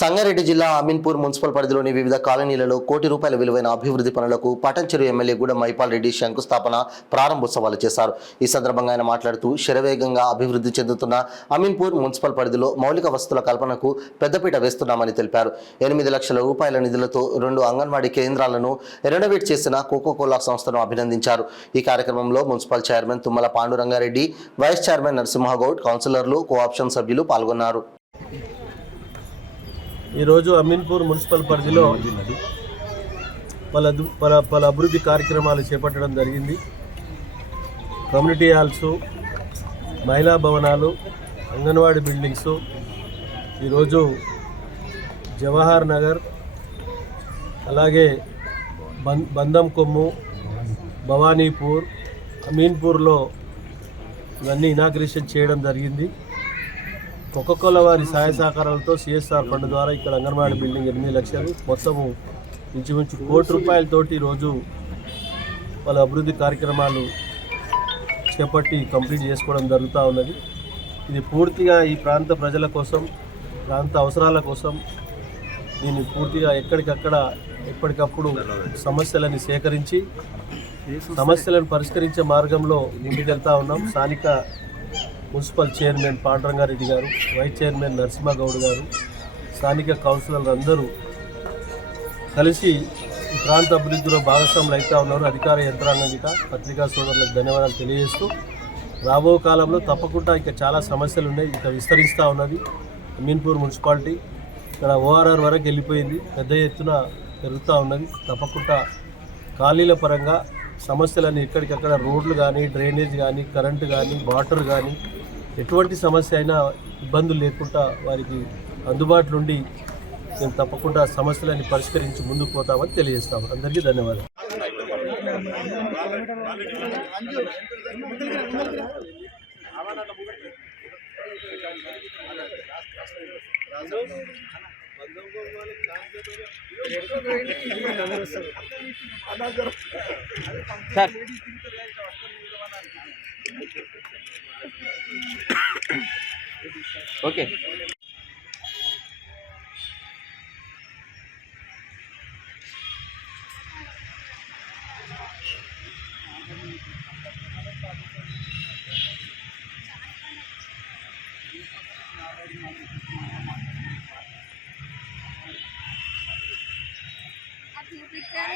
సంగారెడ్డి జిల్లా అమీన్పూర్ మున్సిపల్ పరిధిలోని వివిధ కాలనీలలో కోటి రూపాయల విలువైన అభివృద్ధి పనులకు పటంచెరు ఎమ్మెల్యే గూడ మైపాల్ రెడ్డి శంకుస్థాపన ప్రారంభోత్సవాలు చేశారు. ఈ సందర్భంగా ఆయన మాట్లాడుతూ శరవేగంగా అభివృద్ధి చెందుతున్న అమీన్పూర్ మున్సిపల్ పరిధిలో మౌలిక వసతుల కల్పనకు పెద్దపీట వేస్తున్నామని తెలిపారు. 8 లక్షల రూపాయల నిధులతో 2 అంగన్వాడీ కేంద్రాలను రెనోవేట్ చేసిన కోకోకోలా సంస్థను అభినందించారు. ఈ కార్యక్రమంలో municipal chairman Tummala Pandurangareddy, vice chairman Narasimhagoud, కౌన్సిలర్లు, కోఆప్షన్ సభ్యులు పాల్గొన్నారు. ఈరోజు అమీన్పూర్ మున్సిపల్ పరిధిలో పలు అభివృద్ధి కార్యక్రమాలు చేపట్టడం జరిగింది. కమ్యూనిటీ హాల్స్, మహిళా భవనాలు, అంగన్వాడీ బిల్డింగ్స్, ఈరోజు జవహర్ నగర్, అలాగే బందం కొమ్ము, భవానీపూర్, అమీన్పూర్లో ఇవన్నీ ఇనాగ్రేషన్ చేయడం జరిగింది. కోకోకోలా వారి సహాయ సహకారాలతో సిఎస్ఆర్ ఫండ్ ద్వారా ఇక్కడ అంగన్వాడీ బిల్డింగ్ 8 లక్షలు, మొత్తము ఇంచుమించు కోటి రూపాయలతోటి ఈరోజు వాళ్ళ అభివృద్ధి కార్యక్రమాలు చేపట్టి కంప్లీట్ చేసుకోవడం జరుగుతూ ఉన్నది. ఇది పూర్తిగా ఈ ప్రాంత ప్రజల కోసం, ప్రాంత అవసరాల కోసం దీన్ని పూర్తిగా ఎక్కడికక్కడ ఎప్పటికప్పుడు సమస్యలను సేకరించి సమస్యలను పరిష్కరించే మార్గంలో ముందుకెళ్తూ ఉన్నాం. స్థానిక మున్సిపల్ చైర్మన్ పాండురంగారెడ్డి గారు, వైస్ చైర్మన్ నరసింహగౌడ్ గారు, స్థానిక కౌన్సిలర్లు అందరూ కలిసి ఈ ప్రాంత అభివృద్ధిలో భాగస్వాములు అవుతూ ఉన్నారు. అధికార యంత్రాంగం గిట పత్రికా సోదరులకు ధన్యవాదాలు తెలియజేస్తూ, రాబో కాలంలో తప్పకుండా ఇంకా చాలా సమస్యలు ఉన్నాయి. ఇంకా విస్తరిస్తూ ఉన్నది అమీన్పూర్ మున్సిపాలిటీ. ఇక్కడ ఓఆర్ఆర్ వరకు వెళ్ళిపోయింది, పెద్ద ఎత్తున పెరుగుతూ ఉన్నది. తప్పకుండా ఖాళీల పరంగా సమస్యలన్నీ ఎక్కడికక్కడ రోడ్లు కానీ, డ్రైనేజ్ కానీ, కరెంటు కానీ, వాటర్ కానీ, ఎటువంటి సమస్య అయినా ఇబ్బందులు లేకుండా వారికి అందుబాటులో ఉండి మేము తప్పకుండా సమస్యలన్నీ పరిష్కరించి ముందుకు పోతామని తెలియజేస్తాము. అందరికీ ధన్యవాదాలు. సార్ ఓకే చూపించారు.